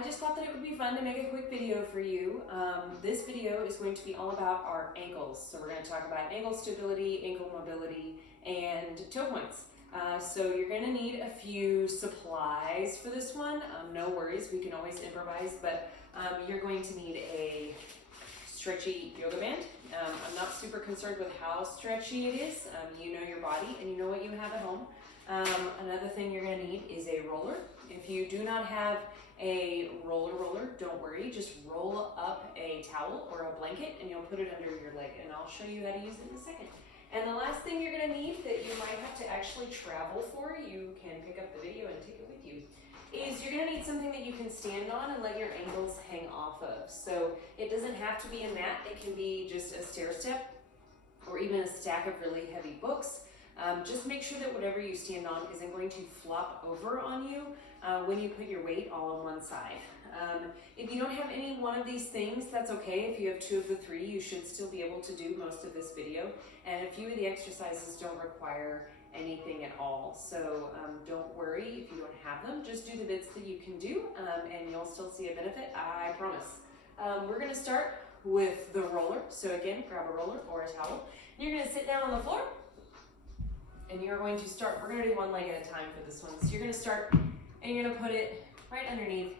I just thought that it would be fun to make a quick video for you. This video is going to be all about our ankles. So we're going to talk about ankle stability, ankle mobility, and toe points. So you're going to need a few supplies for this one. No worries, we can always improvise, but you're going to need a stretchy yoga band. I'm not super concerned with how stretchy it is. You know your body and you know what you have at home. Another thing you're going to need is a roller. If you do not have a roller, don't worry. Just roll up a towel or a blanket and you'll put it under your leg, and I'll show you how to use it in a second. And the last thing you're going to need that you might have to actually travel for, you can pick up the video and take it with you, is you're going to need something that you can stand on and let your ankles hang off of. So it doesn't have to be a mat. It can be just a stair step or even a stack of really heavy books. Just make sure that whatever you stand on isn't going to flop over on you when you put your weight all on one side. If you don't have any one of these things, that's okay. If you have two of the three, you should still be able to do most of this video. And a few of the exercises don't require anything at all. So don't worry if you don't have them. Just do the bits that you can do and you'll still see a benefit, I promise. We're going to start with the roller. So again, grab a roller or a towel. You're going to sit down on the floor. And you're going to start, we're going to do one leg at a time for this one. So you're going to start and you're going to put it right underneath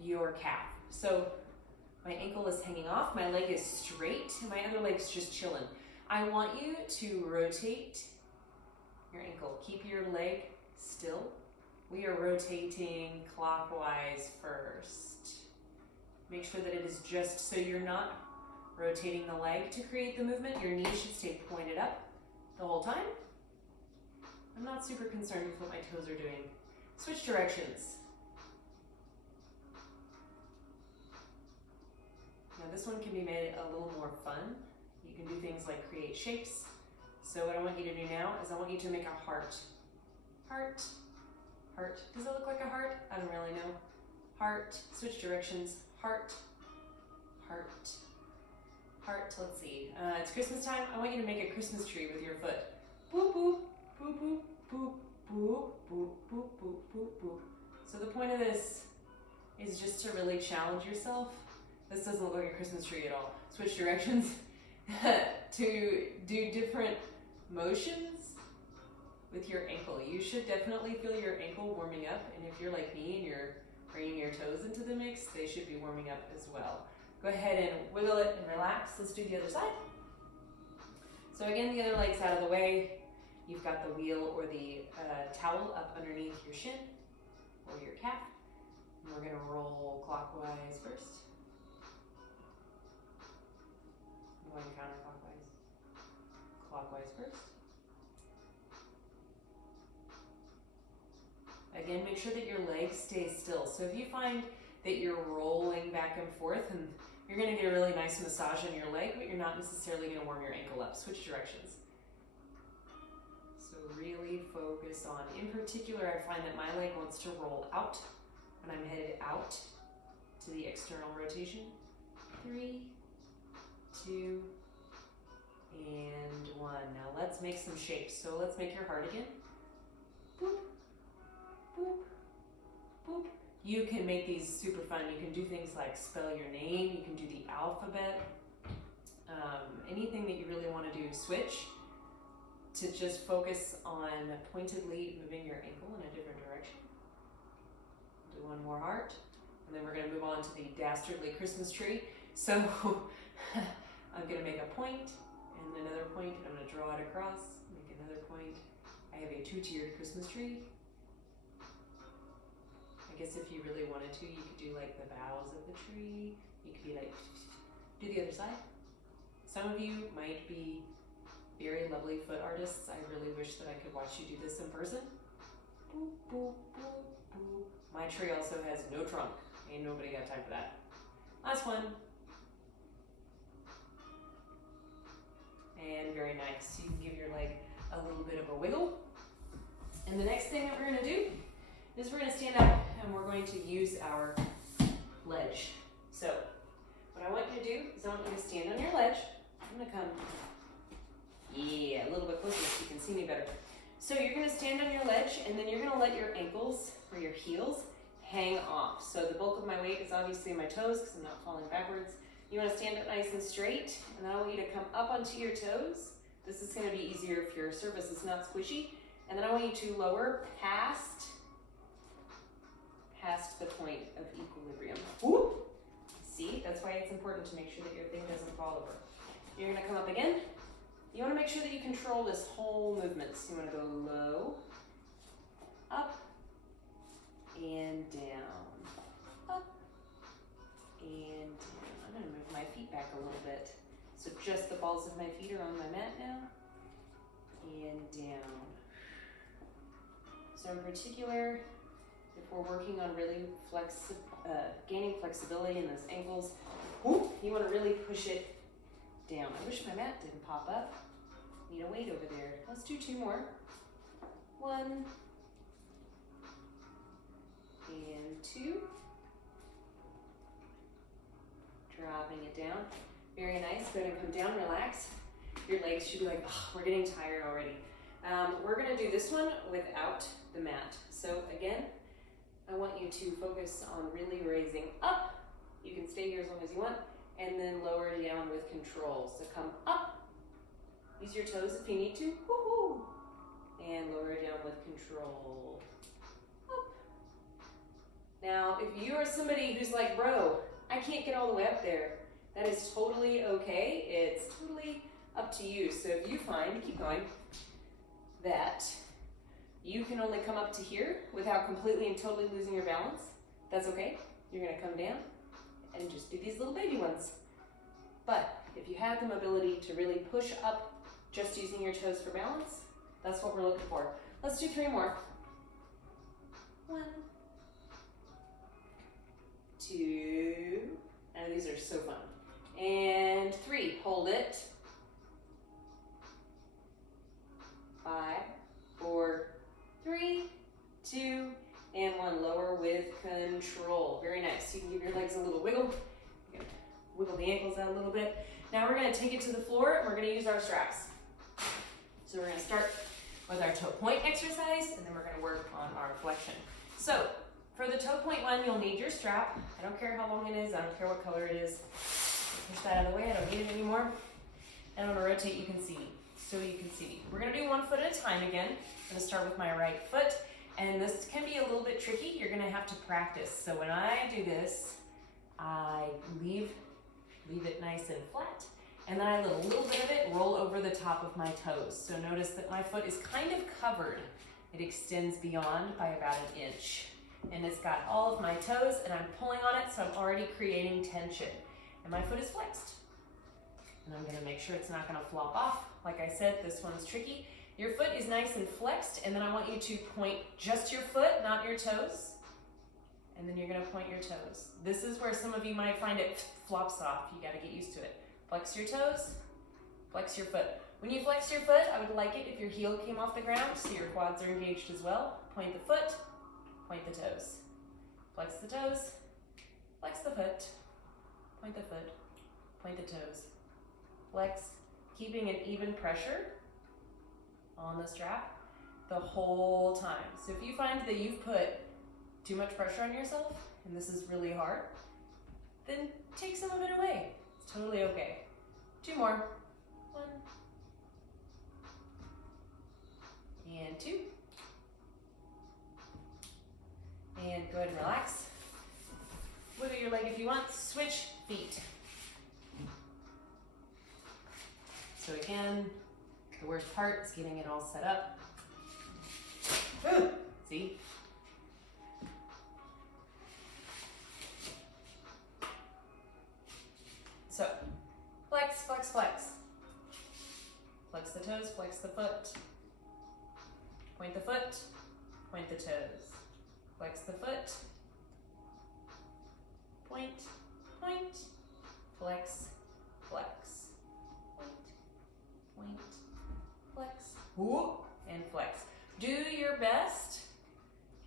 your calf. So my ankle is hanging off, my leg is straight, and my other leg's just chilling. I want you to rotate your ankle. Keep your leg still. We are rotating clockwise first. Make sure that it is just, so you're not rotating the leg to create the movement. Your knees should stay pointed up the whole time. I'm not super concerned with what my toes are doing. Switch directions. Now this one can be made a little more fun. You can do things like create shapes. So what I want you to do now is I want you to make a heart. Heart, heart. Does it look like a heart? I don't really know. Heart, switch directions. Heart, heart, heart. Let's see. It's Christmas time. I want you to make a Christmas tree with your foot. Boop, boop. Boop, boop, boop, boop, boop, boop, boop, boop, boop. So the point of this is just to really challenge yourself. This doesn't look like a Christmas tree at all. Switch directions to do different motions with your ankle. You should definitely feel your ankle warming up, and if you're like me and you're bringing your toes into the mix, they should be warming up as well. Go ahead and wiggle it and relax. Let's do the other side. So again, the other leg's out of the way. You've got the wheel or the towel up underneath your shin or your calf. And we're going to roll clockwise first. I'm going counterclockwise. Clockwise first. Again, make sure that your legs stay still. So if you find that you're rolling back and forth, and you're going to get a really nice massage on your leg, but you're not necessarily going to warm your ankle up. Switch directions. Really focus on, in particular, I find that my leg wants to roll out when I'm headed out to the external rotation. 3, 2, and 1. Now let's make some shapes. So let's make your heart again. Boop, boop, boop. You can make these super fun. You can do things like spell your name. You can do the alphabet. Anything that you really want to do, switch to just focus on pointedly moving your ankle in a different direction. Do one more heart, and then we're going to move on to the dastardly Christmas tree. So I'm going to make a point and another point. I'm going to draw it across, make another point. I have a 2-tiered Christmas tree. I guess if you really wanted to, you could do like the boughs of the tree. You could be like, do the other side. Some of you might be very lovely foot artists. I really wish that I could watch you do this in person. Boop, boop, boop, boop. My tree also has no trunk. Ain't nobody got time for that. Last one. And very nice. You can give your leg a little bit of a wiggle. And the next thing that we're going to do is we're going to stand up and we're going to use our ledge. So what I want you to do is I want you to stand on your ledge. I'm going to come a little bit closer so you can see me better. So you're going to stand on your ledge, and then you're going to let your ankles or your heels hang off. So the bulk of my weight is obviously in my toes because I'm not falling backwards. You want to stand up nice and straight, and then I want you to come up onto your toes. This is going to be easier if your surface is not squishy. And then I want you to lower past the point of equilibrium. Whoop. See, that's why it's important to make sure that your thing doesn't fall over. You're going to come up again. You want to make sure that you control this whole movement. So you want to go low, up, and down, up, and down. I'm going to move my feet back a little bit. So just the balls of my feet are on my mat now, and down. So in particular, if we're working on really gaining flexibility in those ankles, whoop, you want to really push it down. I wish my mat didn't pop up. Need a weight over there. Let's do 2 more. 1 and 2. Dropping it down. Very nice. Go ahead and come down, relax. Your legs should be like, oh, we're getting tired already. We're going to do this one without the mat. So again, I want you to focus on really raising up. You can stay here as long as you want, and then lower down with control. So come up, use your toes if you need to, woohoo, and lower down with control. Up. Now, if you are somebody who's like, bro, I can't get all the way up there, that is totally okay. It's totally up to you. So if you find, keep going, that you can only come up to here without completely and totally losing your balance, that's okay. You're gonna come down and just do these little baby ones. But if you have the mobility to really push up just using your toes for balance, that's what we're looking for. Let's do 3 more. 1, 2, and these are so fun. And 3, hold it. 5, 4, 3, 2, and 1. Lower with control. Very nice. You can give your legs a little wiggle. You can wiggle the ankles out a little bit. Now we're going to take it to the floor and we're going to use our straps. So we're going to start with our toe point exercise, and then we're going to work on our flexion. So for the toe point one, you'll need your strap. I don't care how long it is. I don't care what color it is. Push that out of the way. I don't need it anymore. And I'm going to rotate. You can see me. So you can see me. We're going to do 1 foot at a time again. I'm going to start with my right foot, and this can be a little bit tricky. You're going to have to practice. So when I do this, I leave it nice and flat, and then I let a little bit of it roll over the top of my toes. So notice that my foot is kind of covered. It extends beyond by about 1 inch, and it's got all of my toes, and I'm pulling on it, so I'm already creating tension, and my foot is flexed. And I'm going to make sure it's not going to flop off. Like I said, this one's tricky. Your foot is nice and flexed, and then I want you to point just your foot, not your toes. And then you're going to point your toes. This is where some of you might find it flops off. You got to get used to it. Flex your toes, flex your foot. When you flex your foot, I would like it if your heel came off the ground so your quads are engaged as well. Point the foot, point the toes. Flex the toes, flex the foot, point the foot, point the toes. Flex, keeping an even pressure on the strap the whole time. So if you find that you've put too much pressure on yourself, and this is really hard, then take some of it away. It's totally okay. 2 more. 1. And 2. And go ahead and relax. Wiggle your leg if you want. Switch feet. So again, the worst part is getting it all set up. See? So, flex, flex, flex. Flex the toes, flex the foot. Point the foot, point the toes. Flex the foot. Point, point, flex, flex. Point, flex, whoop, and flex. Do your best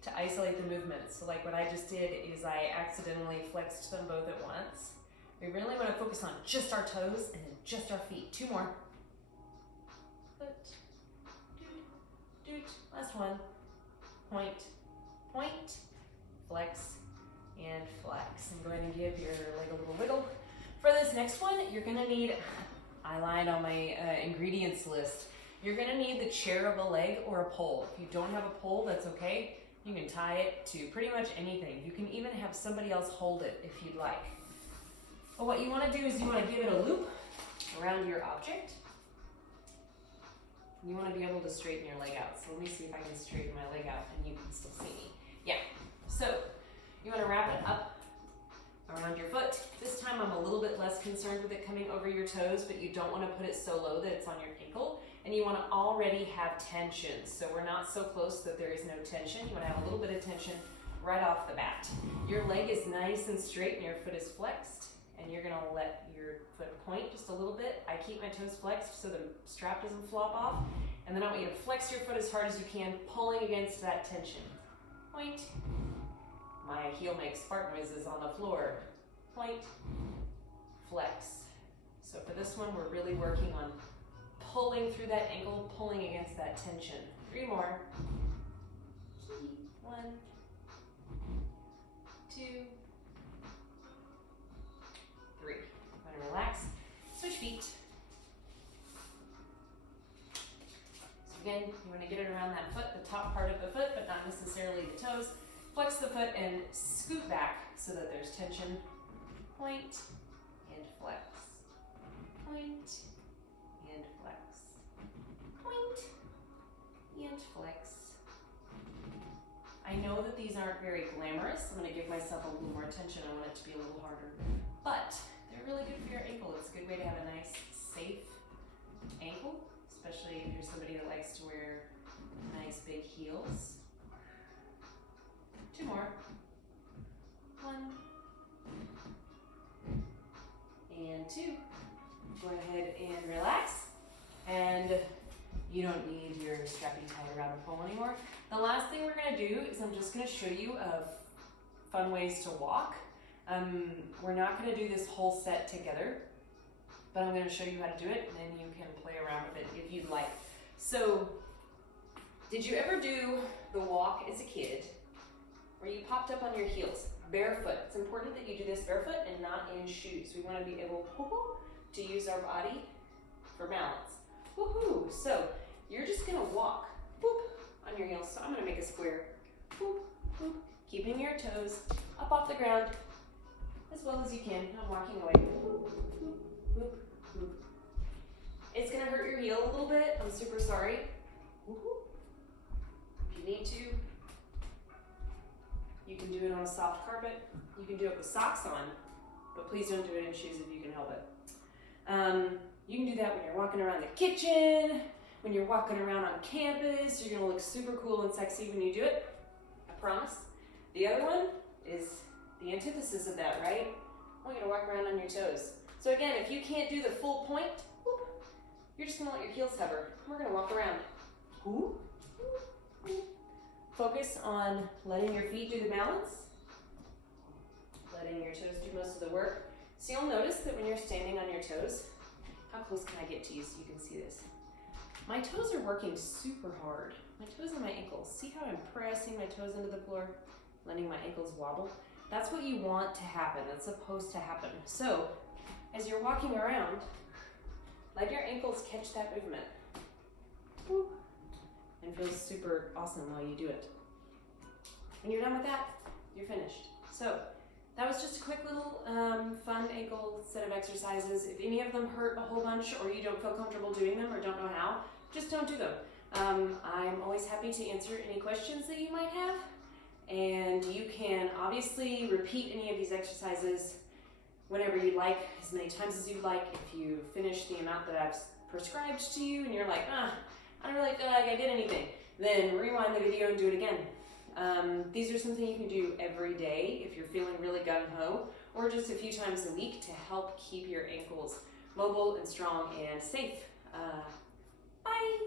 to isolate the movements. So like what I just did is I accidentally flexed them both at once. We really want to focus on just our toes and then just our feet. 2 more. Foot, doot, doot. Last one. Point, point, flex, and flex. And go ahead and give your leg a little wiggle. For this next one, you're gonna need, I lied on my ingredients list. You're gonna need the chair of a leg or a pole. If you don't have a pole, that's okay. You can tie it to pretty much anything. You can even have somebody else hold it if you'd like. But what you wanna do is you wanna give it a loop around your object. You wanna be able to straighten your leg out. So let me see if I can straighten my leg out and you can still see me. Yeah, so you wanna wrap it up around your foot. This time I'm a little bit less concerned with it coming over your toes, but you don't wanna put it so low that it's on your ankle. And you wanna already have tension. So we're not so close that there is no tension. You wanna have a little bit of tension right off the bat. Your leg is nice and straight and your foot is flexed. And you're gonna let your foot point just a little bit. I keep my toes flexed so the strap doesn't flop off. And then I want you to flex your foot as hard as you can, pulling against that tension. Point. My heel makes fart noises on the floor. Point. Flex. So for this one, we're really working on pulling through that ankle, pulling against that tension. 3 more. 1, 2, 3. I'm gonna relax. Switch feet. So again, you wanna get it around that foot, the top part of the foot, but not necessarily the toes. Flex the foot and scoot back so that there's tension. Point and flex. Point and flex. Point and flex. I know that these aren't very glamorous. I'm gonna give myself a little more attention. I want it to be a little harder. But they're really good for your ankle. It's a good way to have a nice, safe ankle, especially if you're somebody that likes to wear nice big heels. 2 more. 1 and 2. Go ahead and relax. And you don't need your strappy tied around the pole anymore. The last thing we're gonna do is I'm just gonna show you fun ways to walk. We're not gonna do this whole set together, but I'm gonna show you how to do it and then you can play around with it if you'd like. So, did you ever do the walk as a kid where you popped up on your heels, barefoot? It's important that you do this barefoot and not in shoes. We wanna be able to use our body for balance. Woohoo! So, you're just gonna walk, on your heels. So I'm gonna make a square, keeping your toes up off the ground as well as you can. I'm walking away. It's gonna hurt your heel a little bit. I'm super sorry. If you need to, you can do it on a soft carpet. You can do it with socks on, but please don't do it in shoes if you can help it. You can do that when you're walking around the kitchen, when you're walking around on campus. You're gonna look super cool and sexy when you do it, I promise. The other one is the antithesis of that, right? I want you to walk around on your toes. So again, if you can't do the full point, you're just gonna let your heels hover. We're gonna walk around. Focus on letting your feet do the balance, letting your toes do most of the work. So you'll notice that when you're standing on your toes, how close can I get to you so you can see this? My toes are working super hard. My toes and my ankles. See how I'm pressing my toes into the floor, letting my ankles wobble? That's what you want to happen. That's supposed to happen. So, as you're walking around, let your ankles catch that movement. And feel super awesome while you do it. When you're done with that, you're finished. So, that was just a quick little fun ankle set of exercises. If any of them hurt a whole bunch or you don't feel comfortable doing them or don't know how, just don't do them. I'm always happy to answer any questions that you might have. And you can obviously repeat any of these exercises whenever you'd like, as many times as you'd like. If you finish the amount that I've prescribed to you and you're like, I don't really feel like I did anything, then rewind the video and do it again. These are something you can do every day if you're feeling really gung-ho, or just a few times a week to help keep your ankles mobile and strong and safe. Bye!